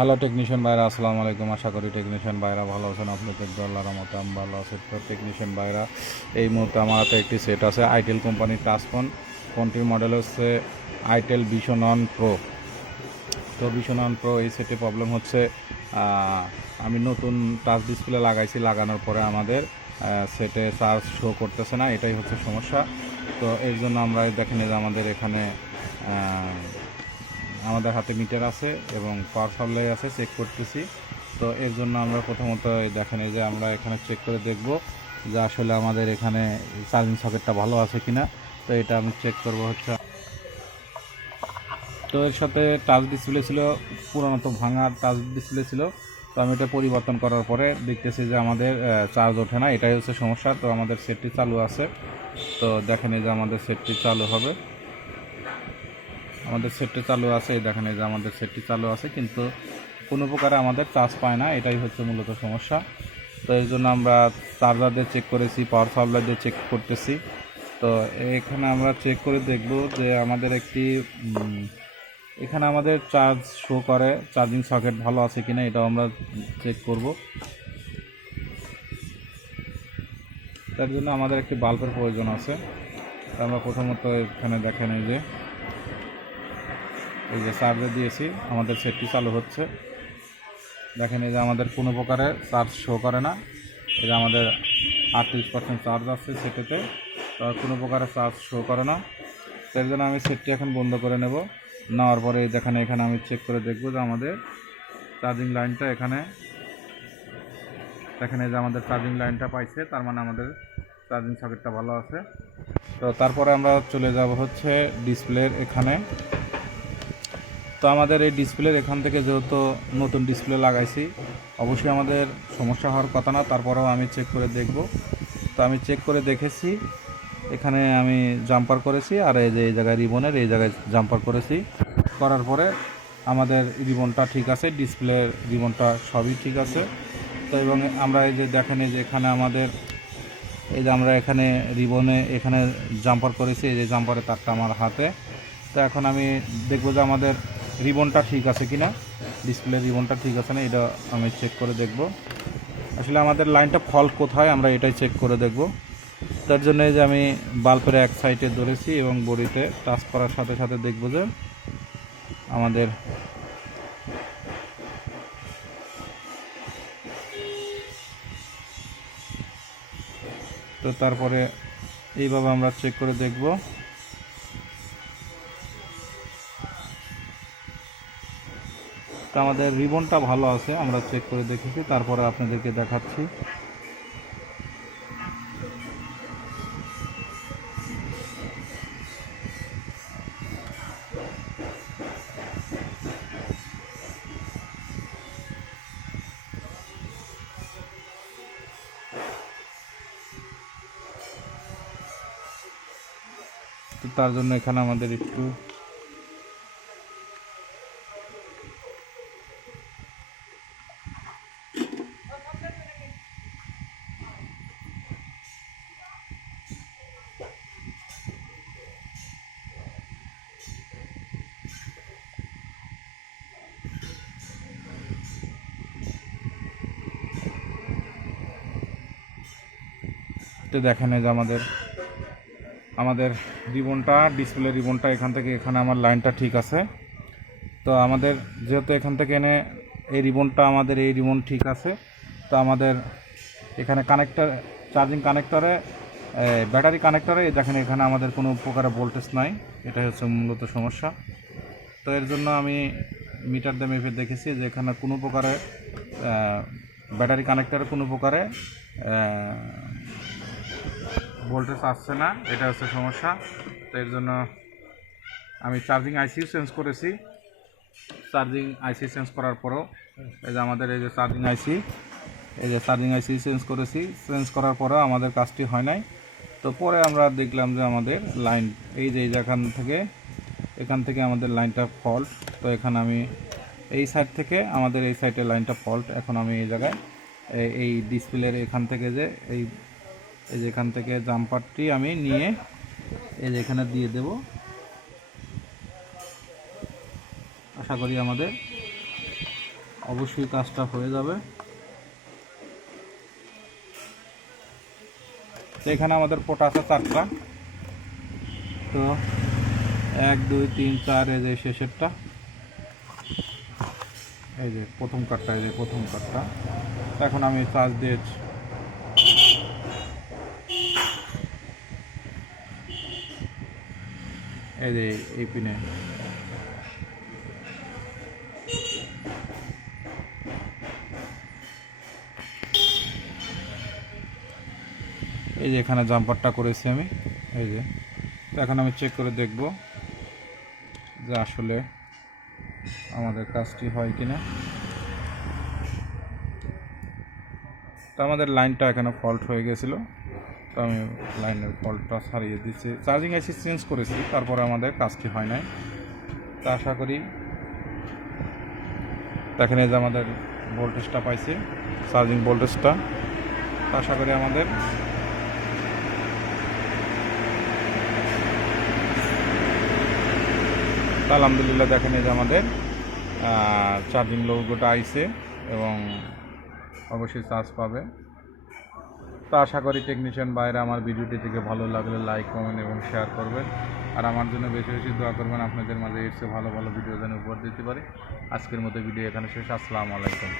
Hello technician ভাইরা, আসসালামু আলাইকুম। আশা করি টেকনিশিয়ান ভাইরা ভালো আছেন। আপনাদের আল্লাহর মতো আমি ভালো আছি। তো টেকনিশিয়ান ভাইরা, এই মুহূর্তে আমার হাতে একটি সেট আছে আইটেল কোম্পানির টাচ ফোন। ফোনটির মডেল হচ্ছে আইটেল ভিশন অন প্রো। তো ভিশন অন প্রো এই সেটে প্রবলেম হচ্ছে, আমি নতুন টাচ ডিসপ্লে লাগাইছি, লাগানোর পরে আমাদের সেটে চার্জ শো করতেছে না, এটাই হচ্ছে সমস্যা। তো এর জন্য আমরা দেখেন যে আমাদের এখানে আমাদের হাতে মিটার আছে এবং পাওয়ার সাপ্লাই আছে, চেক করতেছি। তো এর জন্য আমরা প্রথমত দেখেন যে আমরা এখানে চেক করে দেখব যে আসলে আমাদের এখানে চার্জিং সকেটটা ভালো আছে কিনা। তো এটা আমি চেক করব হচ্ছে। তো এর সাথে টাচ ডিসপ্লে ছিল, পুরানো তো ভাঙা টাচ ডিসপ্লে ছিল। তো আমি এটা পরিবর্তন করার পরে দেখতেছি যে আমাদের চার্জ ওঠে না, এটাই হচ্ছে সমস্যা। তো আমাদের সেটটি চালু আছে, তো দেখেন যে আমাদের সেটটি চালু হবে। আমাদের সেটটি চালু আছে, দেখেন এই যে আমাদের সেটটি চালু আছে, কিন্তু কোনো প্রকারে আমাদের চার্জ পায় না, এটাই হচ্ছে মূলত সমস্যা। তো এই জন্য আমরা চার্জার দিয়ে চেক করেছি, পাওয়ার সাপ্লাই দিয়ে চেক করতেছি। তো এখানে আমরা চেক করে দেখব যে আমাদের একটি এখানে আমাদের চার্জ শো করে, চার্জিং সকেট ভালো আছে কিনা এটাও আমরা চেক করব। তার জন্য আমাদের একটি বাল্বের প্রয়োজন আছে। আমরা প্রথমত এখানে দেখেন এই যে চার্জে দিয়েছি, আমাদের সেটটি চালু হচ্ছে। দেখেন এই যে আমাদের কোনো প্রকারে চার্জ শো করে না। এই যে আমাদের 38% চার্জ আছে সেটেতে, কোনো প্রকারে চার্জ শো করে না। তার জন্য আমি সেটটি এখন বন্ধ করে নেব। নেওয়ার পরে এখানে আমি চেক করে দেখব যে আমাদের চার্জিং লাইনটা এখানে দেখেন এই যে আমাদের চার্জিং লাইনটা পাইছে, তার মানে আমাদের চার্জিং সকেটটা ভালো আছে। তো তারপরে আমরা চলে যাব হচ্ছে ডিসপ্লের এখানে। তো আমাদের এই ডিসপ্লের এখান থেকে যেহেতু নতুন ডিসপ্লে লাগাইছি, অবশ্যই আমাদের সমস্যা হওয়ার কথা না, তারপরেও আমি চেক করে দেখব। তো আমি চেক করে দেখেছি, এখানে আমি জাম্পার করেছি, আর এই যে এই জায়গায় রিবনের এই জায়গায় জাম্পার করেছি। করার পরে আমাদের রিবনটা ঠিক আছে, ডিসপ্লের রিবনটা সবই ঠিক আছে। তো এবং আমরা এই যে দেখেন এই যে এখানে আমাদের এই যে আমরা এখানে রিবনে এখানে জাম্পার করেছি, এই যে জাম্পারের তারটা আমার হাতে। তো এখন আমি দেখবো যে আমাদের রিবনটা ঠিক আছে কিনা, ডিসপ্লের রিবনটা ঠিক আছে না, এটা আমি চেক করে দেখব। আসলে আমাদের লাইনটা ফল্ট কোথায় আমরা এটাই চেক করে দেখব। তার জন্য যে আমি বাল্বের এক সাইডে ধরেছি এবং বডিতে টাচ করার সাথে সাথে দেখব যে আমাদের তো তারপরে এইভাবে আমরা চেক করে দেখব। তো আমাদের রিবনটা ভালো আছে, আমরা চেক করে দেখেছি, তারপরে আপনাদেরকে দেখাচ্ছি। তো তার জন্য এখানে আমাদের একটু দেখেন যে আমাদের রিবনটা, ডিসপ্লে রিবনটা এখান থেকে এখানে আমার লাইনটা ঠিক আছে। তো আমাদের যেহেতু এখান থেকে এনে এই রিবনটা আমাদের এই রিবন ঠিক আছে, তো আমাদের এখানে কানেক্টর, চার্জিং কানেক্টরে, ব্যাটারি কানেক্টরে দেখেন এখানে আমাদের কোনো প্রকারের ভোল্টেজ নাই, এটাই হচ্ছে মূলত সমস্যা। তো এর জন্য আমি মিটার দিয়ে মেপে দেখেছি যে এখানে কোনো প্রকারে ব্যাটারি কানেক্টরে কোনো প্রকারে ভোল্টেজ আসছে না, এটা হচ্ছে সমস্যা। তো এর জন্য আমি চার্জিং আইসি চেঞ্জ করেছি। চার্জিং আইসি চেঞ্জ করার পরেও এই যে আমাদের এই যে চার্জিং আইসি চেঞ্জ করেছি, চেঞ্জ করার পরেও আমাদের কাজটি হয় নাই। তো পরে আমরা দেখলাম যে আমাদের লাইন এই যে এখান থেকে আমাদের লাইনটা ফল্ট। তো এখানে আমি এই সাইড থেকে আমাদের এই সাইডের লাইনটা ফল্ট। এখন আমি এই জায়গায় এই ডিসপ্লের এখান থেকে যে এই যে এখান থেকে জাম্পারটি আমি নিয়ে এই যে এখানে দিয়ে দেব। আশা করি আমাদের অবশ্যই কাজটা হয়ে যাবে। তো এখানে আমাদের পোর্ট আছে 4টা। তো 1 2 3 4, এই যে শেষেরটা, এই যে প্রথম কার্ডটা, এই যে প্রথম কার্ডটা। এখন আমি চার্জ দিয়েছি, এই যে এই পিনে। এই যে এখানে জাম্পারটা করেছি আমি, এই যে। তো এখন আমি চেক করে দেখব যে আসলে আমাদের কাজটি হয় কিনা। তো আমাদের লাইনটা এখানে ফল্ট হয়ে গেছিলো, তো আমি লাইনের ফল্টটা সারিয়ে দিচ্ছি, চার্জিং আইসি চেঞ্জ করেছি, তারপরে আমাদের কাজটি হয় নাই। তো আশা করি দেখেন এই যে আমাদের ভোল্টেজটা পাইছি, চার্জিং ভোল্টেজটা। তো আশা করি আমাদের আলহামদুলিল্লাহ দেখেন এই যে আমাদের চার্জিং লোগোটা আইছে এবং অবশ্যই চার্জ পাবে। তো আশা করি টেকনিশিয়ান বাইরে আমার ভিডিওটি থেকে ভালো লাগলে লাইক কমেন্ট এবং শেয়ার করবেন, আর আমার জন্য বেশি বেশি দোয়া করবেন, আপনাদের মাঝে এর চেয়ে ভালো ভালো ভিডিও যেন উপহার দিতে পারি। আজকের মতো ভিডিও এখানে শেষ। আসসালামু আলাইকুম।